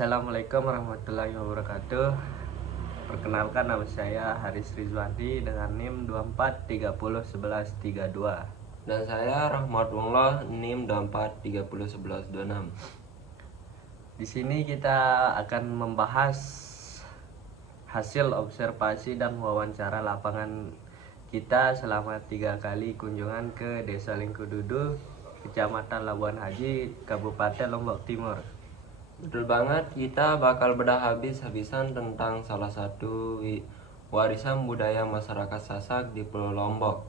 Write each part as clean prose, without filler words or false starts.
Assalamualaikum warahmatullahi wabarakatuh. Perkenalkan, nama saya Haris Rizwandi dengan NIM 24301132. Dan saya Rahmatullah NIM 24301126. Di sini kita akan membahas hasil observasi dan wawancara lapangan kita selama 3 kali kunjungan ke Desa Lingkududu, Kecamatan Labuan Haji, Kabupaten Lombok Timur. Betul banget, kita bakal bedah habis-habisan tentang salah satu warisan budaya masyarakat Sasak di Pulau Lombok,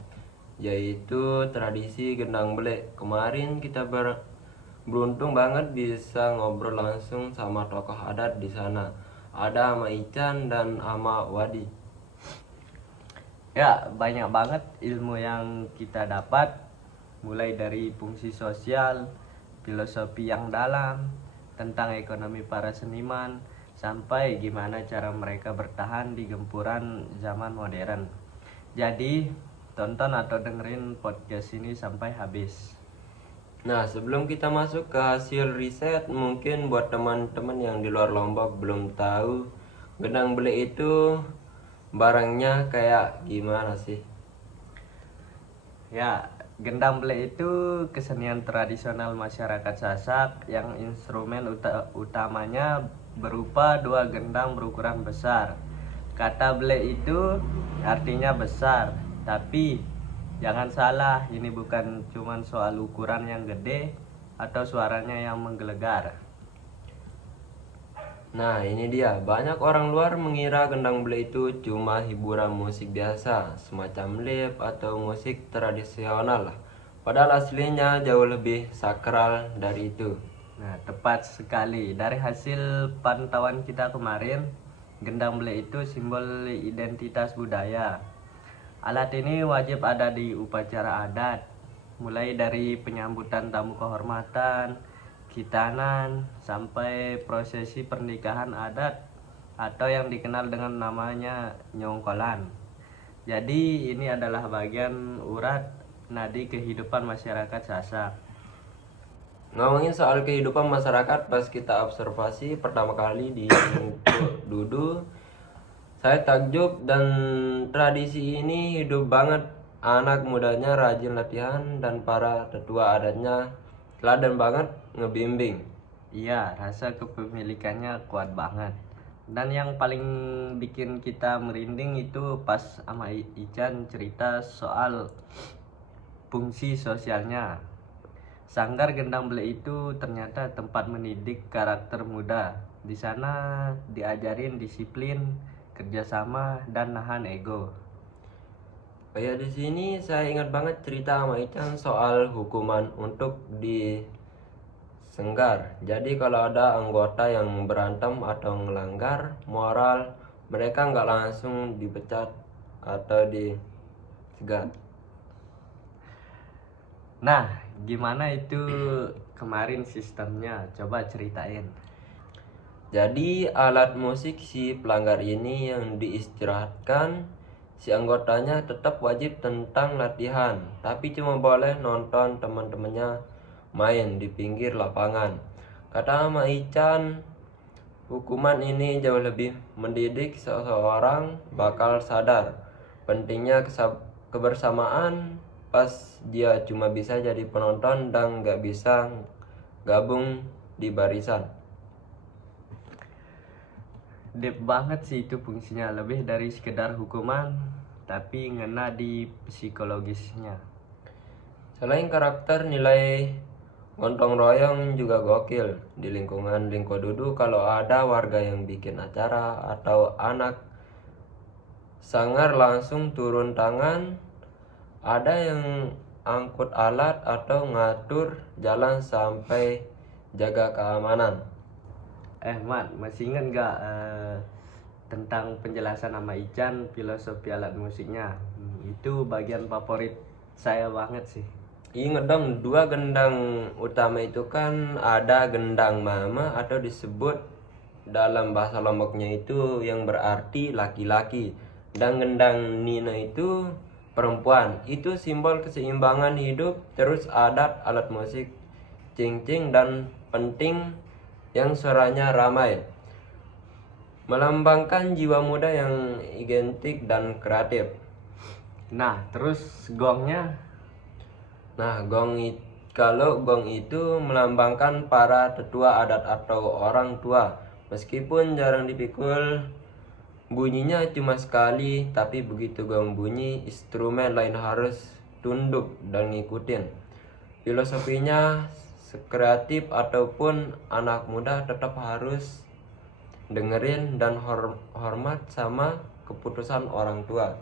yaitu tradisi gendang belek. Kemarin kita beruntung banget bisa ngobrol langsung sama tokoh adat di sana. Ada Ama Ican dan Ama Wadi. Ya, banyak banget ilmu yang kita dapat, mulai dari fungsi sosial, filosofi yang dalam, tentang ekonomi para seniman, sampai gimana cara mereka bertahan di gempuran zaman modern. Jadi, tonton atau dengerin podcast ini sampai habis. Nah, sebelum kita masuk ke hasil riset, mungkin buat teman-teman yang di luar Lombok belum tahu gendang belek itu barangnya kayak gimana sih? Ya, gendang belek itu kesenian tradisional masyarakat Sasak yang instrumen utamanya berupa 2 gendang berukuran besar. Kata belek itu artinya besar, tapi jangan salah, ini bukan cuma soal ukuran yang gede atau suaranya yang menggelegar. Nah, ini dia. Banyak orang luar mengira gendang belek itu cuma hiburan musik biasa, semacam live atau musik tradisional lah. Padahal aslinya jauh lebih sakral dari itu. Nah, tepat sekali. Dari hasil pantauan kita kemarin, gendang belek itu simbol identitas budaya. Alat ini wajib ada di upacara adat, mulai dari penyambutan tamu kehormatan, khitanan, sampai prosesi pernikahan adat atau yang dikenal dengan namanya nyongkolan. Jadi ini adalah bagian urat nadi kehidupan masyarakat Sasak. Ngomongin soal kehidupan masyarakat, pas kita observasi pertama kali di Dudu, saya takjub dan tradisi ini hidup banget. Anak mudanya rajin latihan dan para tetua adatnya teladan banget ngebimbing. Iya, rasa kepemilikannya kuat banget. Dan yang paling bikin kita merinding itu pas sama Ican cerita soal fungsi sosialnya. Sanggar Gendang Belek itu ternyata tempat mendidik karakter muda. Di sana diajarin disiplin, kerjasama, dan nahan ego. Kayak di sini saya ingat banget cerita sama Ican soal hukuman untuk di Senggar. Jadi kalau ada anggota yang berantem atau melanggar moral, mereka nggak langsung dipecat atau disegat. Nah, gimana itu kemarin sistemnya? Coba ceritain. Jadi alat musik si pelanggar ini yang diistirahatkan, si anggotanya tetap wajib tentang latihan, tapi cuma boleh nonton teman-temannya main di pinggir lapangan. Kata Ama Ican, hukuman ini jauh lebih mendidik seseorang bakal sadar pentingnya kebersamaan pas dia cuma bisa jadi penonton dan gak bisa gabung di barisan. Deep banget sih itu fungsinya, lebih dari sekedar hukuman, tapi ngena di psikologisnya. Selain karakter, nilai gotong royong juga gokil. Di lingkungan Lingkodudu kalau ada warga yang bikin acara atau anak sangar langsung turun tangan. Ada yang angkut alat atau ngatur jalan sampai jaga keamanan. Mat, masih ingat gak tentang penjelasan sama Ican filosofi alat musiknya? Itu bagian favorit saya banget sih. Ingat dong, 2 gendang utama itu kan ada gendang mama atau disebut dalam bahasa Lomboknya itu yang berarti laki-laki, dan gendang nina itu perempuan. Itu simbol keseimbangan hidup. Terus adat alat musik cing-cing dan penting yang suaranya ramai, melambangkan jiwa muda yang identik dan kreatif. Nah, terus gongnya? Nah, kalau gong itu melambangkan para tetua adat atau orang tua. Meskipun jarang dipikul, bunyinya cuma sekali, tapi begitu gong bunyi, instrumen lain harus tunduk dan ngikutin. Filosofinya, sekreatif ataupun anak muda tetap harus dengerin dan hormat sama keputusan orang tua.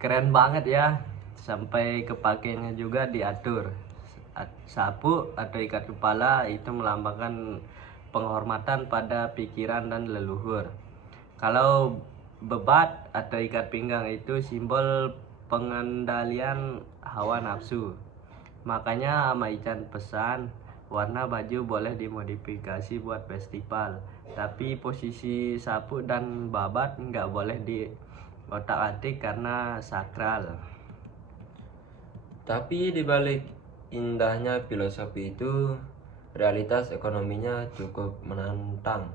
Keren banget ya, sampai kepakainya juga diatur. Sapu atau ikat kepala itu melambangkan penghormatan pada pikiran dan leluhur. Kalau bebat atau ikat pinggang itu simbol pengendalian hawa nafsu. Makanya Ama Ican pesan warna baju boleh dimodifikasi buat festival, tapi posisi sapu dan babat nggak boleh di otak-atik karena sakral. Tapi dibalik indahnya filosofi itu, realitas ekonominya cukup menantang.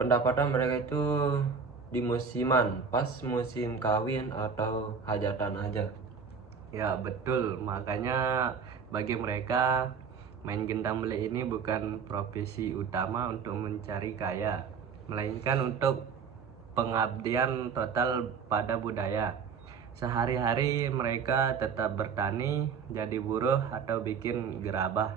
Pendapatan mereka itu di musiman, pas musim kawin atau hajatan aja. Ya betul, makanya bagi mereka main gendang beli ini bukan profesi utama untuk mencari kaya, melainkan untuk pengabdian total pada budaya. Sehari-hari mereka tetap bertani, jadi buruh atau bikin gerabah.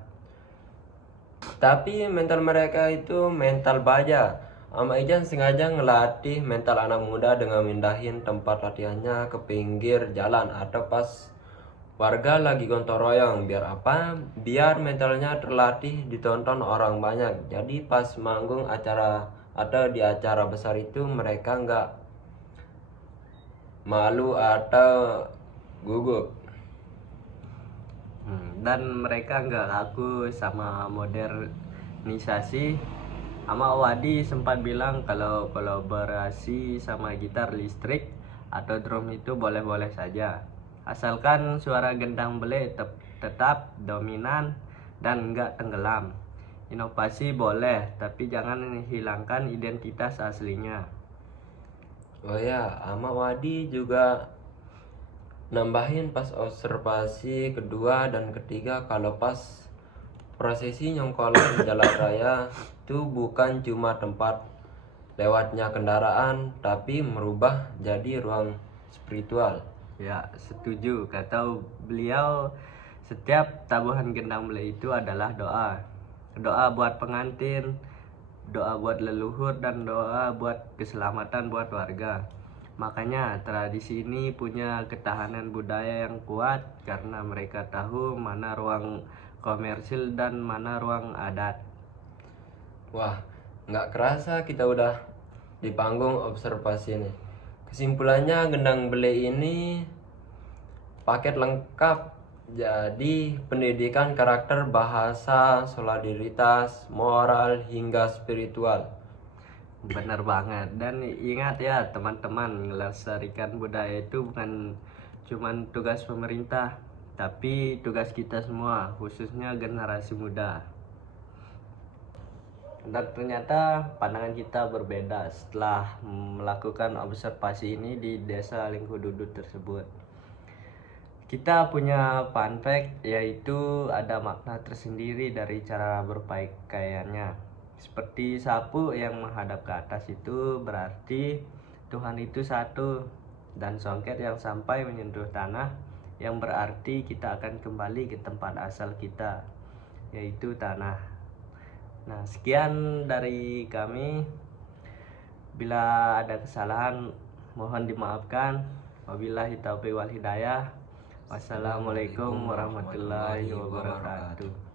Tapi mental mereka itu mental baja. Ama Ijan sengaja ngelatih mental anak muda dengan mindahin tempat latihannya ke pinggir jalan atau pas warga lagi gotong royong. Biar apa? Biar mentalnya terlatih ditonton orang banyak. Jadi pas manggung acara atau di acara besar itu mereka nggak malu atau gugup. Dan mereka nggak laku sama modernisasi. Ama Wadi sempat bilang kalau kolaborasi sama gitar listrik atau drum itu boleh-boleh saja, asalkan suara gendang bele tetap dominan dan nggak tenggelam. Inovasi boleh, tapi jangan hilangkan identitas aslinya. Oh ya, Ama Wadi juga nambahin pas observasi kedua dan ketiga kalau pas prosesi nyongkolan jalan raya itu bukan cuma tempat lewatnya kendaraan, tapi merubah jadi ruang spiritual. Ya, setuju. Kata beliau, setiap tabuhan gendang beli itu adalah doa. Doa buat pengantin, doa buat leluhur, dan doa buat keselamatan buat warga. Makanya tradisi ini punya ketahanan budaya yang kuat karena mereka tahu mana ruang komersil dan mana ruang adat. Wah, nggak kerasa kita udah di panggung observasi nih. Kesimpulannya gendang bele ini paket lengkap. Jadi pendidikan karakter, bahasa, solidaritas, moral hingga spiritual. Benar banget. Dan ingat ya teman-teman, melestarikan budaya itu bukan cuman tugas pemerintah, tapi tugas kita semua, khususnya generasi muda. Dan ternyata pandangan kita berbeda setelah melakukan observasi ini di desa Lingkududu tersebut. Kita punya fun fact, yaitu ada makna tersendiri dari cara berpakaiannya. Seperti sapu yang menghadap ke atas itu berarti Tuhan itu satu, dan songket yang sampai menyentuh tanah yang berarti kita akan kembali ke tempat asal kita, yaitu tanah. Nah, sekian dari kami. Bila ada kesalahan mohon dimaafkan. Wabillahi taufiq wal hidayah. Wassalamualaikum warahmatullahi wabarakatuh.